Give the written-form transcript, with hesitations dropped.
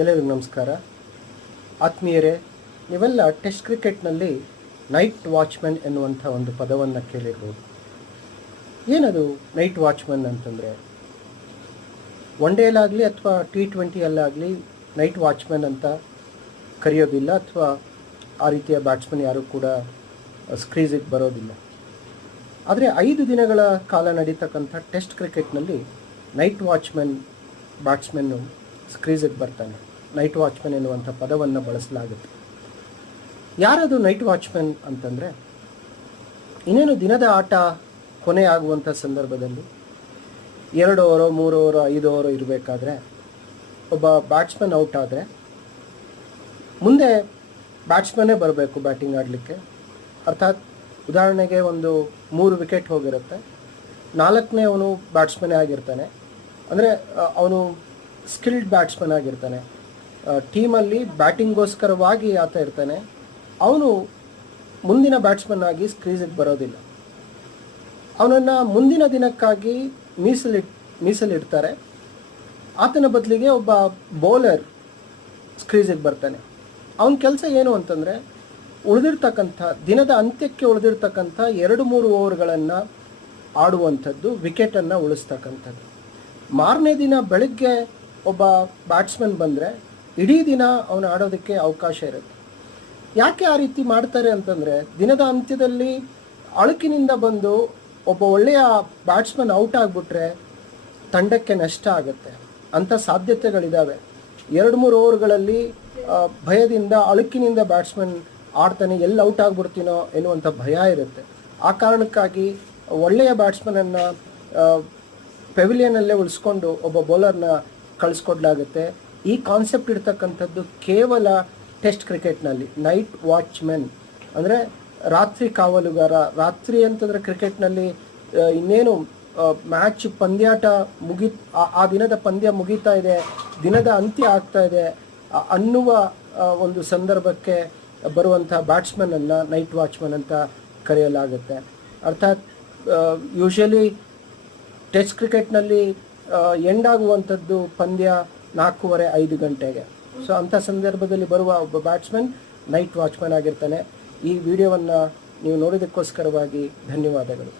ಎಲ್ಲರಿಗೂ ನಮಸ್ಕಾರ. ಆತ್ಮೀಯರೇ, ನೀವೆಲ್ಲ ಟೆಸ್ಟ್ ಕ್ರಿಕೆಟ್ನಲ್ಲಿ ನೈಟ್ ವಾಚ್ಮನ್ ಎನ್ನುವಂಥ ಒಂದು ಪದವನ್ನು ಕೇಳಿರ್ಬೋದು. ಏನದು ನೈಟ್ ವಾಚ್ಮನ್ ಅಂತಂದರೆ, ಒನ್ ಡೇಲಾಗಲಿ ಅಥವಾ T20ಯಲ್ಲಾಗಲಿ ನೈಟ್ ವಾಚ್ಮನ್ ಅಂತ ಕರೆಯೋದಿಲ್ಲ, ಅಥವಾ ಆ ರೀತಿಯ ಬ್ಯಾಟ್ಸ್ಮನ್ ಯಾರೂ ಕೂಡ ಸ್ಕ್ರೀಸಿಗೆ ಬರೋದಿಲ್ಲ. ಆದರೆ 5 ದಿನಗಳ ಕಾಲ ನಡೀತಕ್ಕಂಥ ಟೆಸ್ಟ್ ಕ್ರಿಕೆಟ್ನಲ್ಲಿ ನೈಟ್ ವಾಚ್ಮನ್ ಬ್ಯಾಟ್ಸ್ಮನ್ನು ಸ್ಕ್ರೀಸಿಗೆ ಬರ್ತಾನೆ. ನೈಟ್ ವಾಚ್ಮನ್ ಎನ್ನುವಂಥ ಪದವನ್ನು ಬಳಸಲಾಗುತ್ತೆ. ಯಾರದು ನೈಟ್ ವಾಚ್ಮನ್ ಅಂತಂದರೆ, ಇನ್ನೇನು ದಿನದ ಆಟ ಕೊನೆ ಆಗುವಂಥ ಸಂದರ್ಭದಲ್ಲಿ 2 ಓವರು 3 ಓವರು 5 ಓವರು ಇರಬೇಕಾದ್ರೆ ಒಬ್ಬ ಬ್ಯಾಟ್ಸ್ಮನ್ ಔಟ್ ಆದರೆ ಮುಂದೆ ಬ್ಯಾಟ್ಸ್ಮನ್ನೇ ಬರಬೇಕು ಬ್ಯಾಟಿಂಗ್ ಆಡಲಿಕ್ಕೆ. ಅರ್ಥಾತ್ ಉದಾಹರಣೆಗೆ ಒಂದು 3 ವಿಕೆಟ್ ಹೋಗಿರುತ್ತೆ, 4ನೇ ಅವನು ಬ್ಯಾಟ್ಸ್ಮನ್ನೇ ಆಗಿರ್ತಾನೆ. ಅಂದರೆ ಅವನು ಸ್ಕಿಲ್ಡ್ ಬ್ಯಾಟ್ಸ್ಮನ್ ಆಗಿರ್ತಾನೆ, ಟೀಮಲ್ಲಿ ಬ್ಯಾಟಿಂಗ್ಗೋಸ್ಕರವಾಗಿ ಆತ ಇರ್ತಾನೆ. ಅವನು ಮುಂದಿನ ಬ್ಯಾಟ್ಸ್ಮನ್ ಆಗಿ ಸ್ಕ್ರೀಸಿಗೆ ಬರೋದಿಲ್ಲ. ಅವನನ್ನು ಮುಂದಿನ ದಿನಕ್ಕಾಗಿ ಮೀಸಲಿಡ್ತಾರೆ. ಆತನ ಬದಲಿಗೆ ಒಬ್ಬ ಬೌಲರ್ ಸ್ಕ್ರೀಸಿಗೆ ಬರ್ತಾನೆ. ಅವನ ಕೆಲಸ ಏನು ಅಂತಂದರೆ, ಉಳಿದಿರ್ತಕ್ಕಂಥ ದಿನದ ಅಂತ್ಯಕ್ಕೆ ಉಳಿದಿರ್ತಕ್ಕಂಥ 2-3 ಓವರ್ಗಳನ್ನು ಆಡುವಂಥದ್ದು, ವಿಕೆಟನ್ನು ಉಳಿಸ್ತಕ್ಕಂಥದ್ದು. ಮಾರನೇ ದಿನ ಬೆಳಗ್ಗೆ ಒಬ್ಬ ಬ್ಯಾಟ್ಸ್ಮನ್ ಬಂದರೆ ಇಡೀ ದಿನ ಅವನು ಆಡೋದಕ್ಕೆ ಅವಕಾಶ ಇರುತ್ತೆ. ಯಾಕೆ ಆ ರೀತಿ ಮಾಡ್ತಾರೆ ಅಂತಂದರೆ, ದಿನದ ಅಂತ್ಯದಲ್ಲಿ ಅಳುಕಿನಿಂದ ಬಂದು ಒಬ್ಬ ಒಳ್ಳೆಯ ಬ್ಯಾಟ್ಸ್ಮನ್ ಔಟ್ ಆಗಿಬಿಟ್ರೆ ತಂಡಕ್ಕೆ ನಷ್ಟ ಆಗುತ್ತೆ. ಅಂಥ ಸಾಧ್ಯತೆಗಳಿದ್ದಾವೆ. 2-3 ಓವರ್ಗಳಲ್ಲಿ ಭಯದಿಂದ ಅಳುಕಿನಿಂದ ಬ್ಯಾಟ್ಸ್ಮನ್ ಆಡ್ತಾನೆ, ಎಲ್ಲಿ ಔಟ್ ಆಗಿಬಿಡ್ತೀನೋ ಎನ್ನುವಂಥ ಭಯ ಇರುತ್ತೆ. ಆ ಕಾರಣಕ್ಕಾಗಿ ಒಳ್ಳೆಯ ಬ್ಯಾಟ್ಸ್ಮನನ್ನು ಪೆವಿಲಿಯನಲ್ಲೇ ಉಳಿಸ್ಕೊಂಡು ಒಬ್ಬ ಬೌಲರ್ನ ಕಳಿಸ್ಕೊಡ್ಲಾಗುತ್ತೆ. ಈ ಕಾನ್ಸೆಪ್ಟ್ ಇರ್ತಕ್ಕಂಥದ್ದು ಕೇವಲ ಟೆಸ್ಟ್ ಕ್ರಿಕೆಟ್ನಲ್ಲಿ. ನೈಟ್ ವಾಚ್ಮೆನ್ ಅಂದರೆ ರಾತ್ರಿ ಕಾವಲುಗಾರ. ರಾತ್ರಿ ಅಂತಂದರೆ ಕ್ರಿಕೆಟ್ನಲ್ಲಿ ಇನ್ನೇನು ಮ್ಯಾಚ್ ಪಂದ್ಯಾಟ ಆ ದಿನದ ಪಂದ್ಯ ಮುಗೀತಾ ಇದೆ, ದಿನದ ಅಂತ್ಯ ಆಗ್ತಾ ಇದೆ ಅನ್ನುವ ಒಂದು ಸಂದರ್ಭಕ್ಕೆ ಬರುವಂಥ ಬ್ಯಾಟ್ಸ್ಮನನ್ನು ನೈಟ್ ವಾಚ್ಮನ್ ಅಂತ ಕರೆಯಲಾಗುತ್ತೆ. ಅರ್ಥಾತ್ ಯೂಶಲಿ ಟೆಸ್ಟ್ ಕ್ರಿಕೆಟ್ನಲ್ಲಿ ಎಂಡ್ ಆಗುವಂಥದ್ದು ಪಂದ್ಯ 4:15 ಗಂಟೆಗೆ. ಸೊ ಅಂಥ ಸಂದರ್ಭದಲ್ಲಿ ಬರುವ ಒಬ್ಬ ಬ್ಯಾಟ್ಸ್ಮನ್ ನೈಟ್ ವಾಚ್ಮನ್ ಆಗಿರ್ತಾನೆ. ಈ ವಿಡಿಯೋವನ್ನು ನೀವು ನೋಡಿದ್ದಕ್ಕೋಸ್ಕರವಾಗಿ ಧನ್ಯವಾದಗಳು.